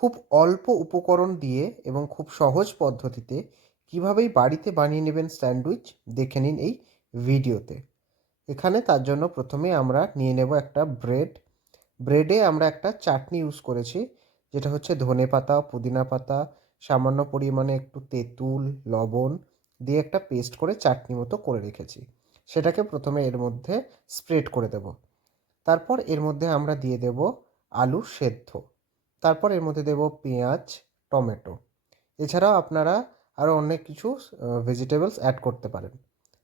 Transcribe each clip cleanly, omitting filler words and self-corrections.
খুব অল্প উপকরণ দিয়ে এবং খুব সহজ পদ্ধতিতে কীভাবেই বাড়িতে বানিয়ে নেবেন স্যান্ডউইচ দেখে নিন এই ভিডিওতে। এখানে তার জন্য প্রথমে আমরা নিয়ে নেব একটা ব্রেডে আমরা একটা চাটনি ইউজ করেছি, যেটা হচ্ছে ধনেপাতা, পুদিনা পাতা, সামান্য পরিমাণে একটু তেঁতুল, লবণ দিয়ে একটা পেস্ট করে চাটনি মতো করে রেখেছি। সেটাকে প্রথমে এর মধ্যে স্প্রেড করে দেব। তারপর এর মধ্যে আমরা দিয়ে দেব আলু সেদ্ধ। তারপর এর মধ্যে দেব পেঁয়াজ, টমেটো। এছাড়াও আপনারা আরও অনেক কিছু ভেজিটেবলস অ্যাড করতে পারেন।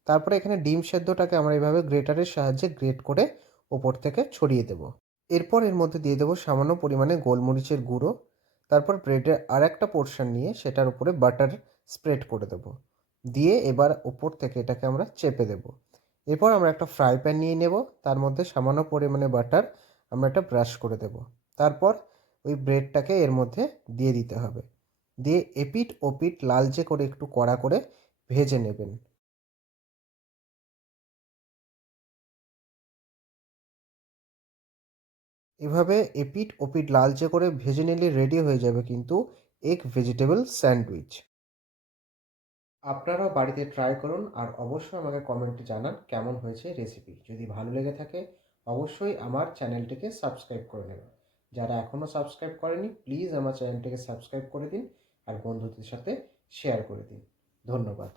তারপরে এখানে ডিম সেদ্ধটাকে আমরা এইভাবে গ্রেটারের সাহায্যে গ্রেট করে ওপর থেকে ছড়িয়ে দেব। এরপর এর মধ্যে দিয়ে দেবো সামান্য পরিমাণে গোলমরিচের গুঁড়ো। তারপর ব্রেডের আর একটা পোর্শন নিয়ে সেটার উপরে বাটার স্প্রেড করে দেবো। দিয়ে এবার ওপর থেকে এটাকে আমরা চেপে দেব। এরপর আমরা একটা ফ্রাই প্যান নিয়ে নেব, তার মধ্যে সামান্য পরিমাণে বাটার আমরা এটা ব্রাশ করে দেব। তারপর ওই ব্রেডটাকে এর মধ্যে দিয়ে দিতে হবে। দিয়ে এপিঠ ওপিঠ লালচে করে একটু কড়া করে ভেজে নেবেন। এভাবে এপিঠ ওপিঠ লালচে করে ভেজে নিলে রেডি হয়ে যাবে কিন্তু এগ ভেজিটেবল স্যান্ডউইচ। আপনারাও বাড়িতে ট্রাই করুন আর অবশ্যই আমাকে কমেন্টে জানান কেমন হয়েছে রেসিপি। যদি ভালো লেগে থাকে অবশ্যই আমার চ্যানেলটিকে সাবস্ক্রাইব করে নেবেন। যারা এখনও সাবস্ক্রাইব করেনি প্লিজ আমার চ্যানেলটিকে সাবস্ক্রাইব করে দিন আর বন্ধুদের সাথে শেয়ার করে দিন। ধন্যবাদ।